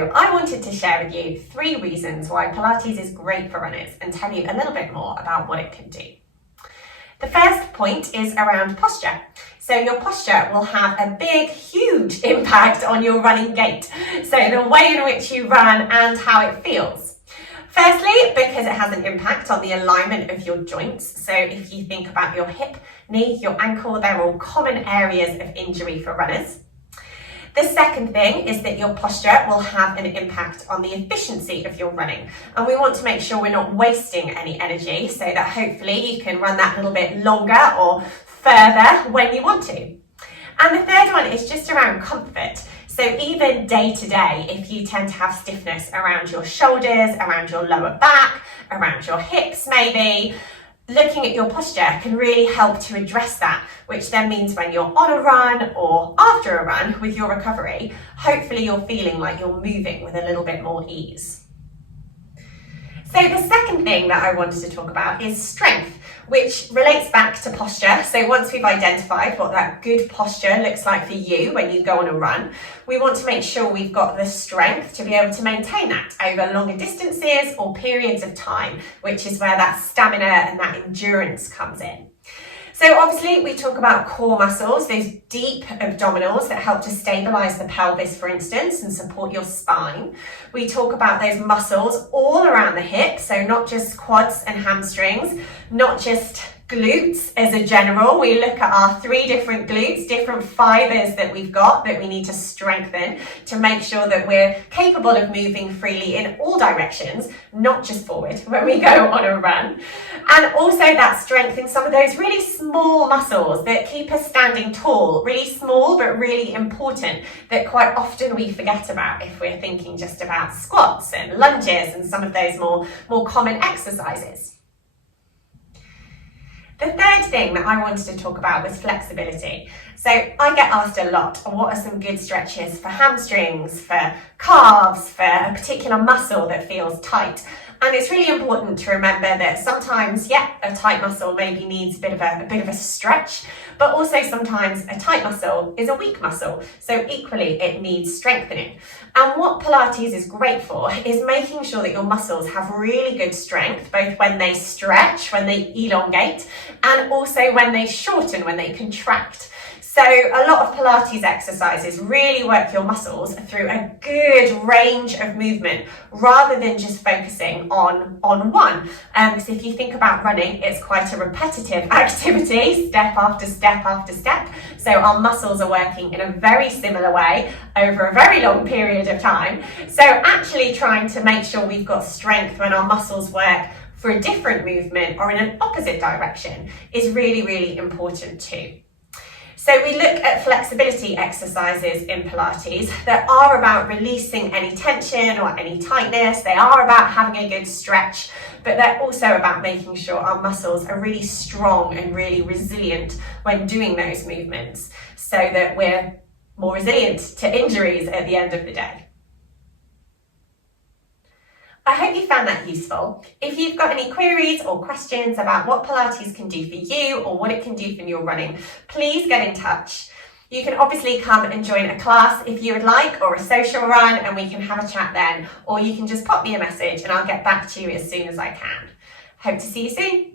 I wanted to share with you 3 reasons why Pilates is great for runners and tell you a little bit more about what it can do. The first point is around posture. So your posture will have a big, huge impact on your running gait. So the way in which you run and how it feels. Firstly, because it has an impact on the alignment of your joints. So if you think about your hip, knee, your ankle, they're all common areas of injury for runners. The second thing is that your posture will have an impact on the efficiency of your running. And we want to make sure we're not wasting any energy so that hopefully you can run that little bit longer or further when you want to. And the third one is just around comfort. So even day to day, if you tend to have stiffness around your shoulders, around your lower back, around your hips maybe, looking at your posture can really help to address that, which then means when you're on a run or after a run with your recovery, hopefully you're feeling like you're moving with a little bit more ease. So the second thing that I wanted to talk about is strength, which relates back to posture. So once we've identified what that good posture looks like for you when you go on a run, we want to make sure we've got the strength to be able to maintain that over longer distances or periods of time, which is where that stamina and that endurance comes in. So obviously we talk about core muscles, those deep abdominals that help to stabilize the pelvis, for instance, and support your spine. We talk about those muscles all around the hip, so not just quads and hamstrings, not just glutes as a general. We look at our 3 different glutes, different fibers that we've got that we need to strengthen to make sure that we're capable of moving freely in all directions, not just forward when we go on a run. And also that strength in some of those really small muscles that keep us standing tall, really small but really important, that quite often we forget about if we're thinking just about squats and lunges and some of those more common exercises. The third thing that I wanted to talk about was flexibility. So I get asked a lot, what are some good stretches for hamstrings, for calves, for a particular muscle that feels tight? And it's really important to remember that sometimes, a tight muscle maybe needs a bit of a stretch, but also sometimes a tight muscle is a weak muscle. So equally, it needs strengthening. And what Pilates is great for is making sure that your muscles have really good strength, both when they stretch, when they elongate, and also when they shorten, when they contract. So a lot of Pilates exercises really work your muscles through a good range of movement rather than just focusing on one. So if you think about running, it's quite a repetitive activity, step after step after step. So our muscles are working in a very similar way over a very long period of time. So actually trying to make sure we've got strength when our muscles work for a different movement or in an opposite direction is really, really important too. So we look at flexibility exercises in Pilates that are about releasing any tension or any tightness. They are about having a good stretch, but they're also about making sure our muscles are really strong and really resilient when doing those movements so that we're more resilient to injuries at the end of the day. I hope you found that useful. If you've got any queries or questions about what Pilates can do for you or what it can do for your running, please get in touch. You can obviously come and join a class if you would like, or a social run, and we can have a chat then, or you can just pop me a message and I'll get back to you as soon as I can. Hope to see you soon.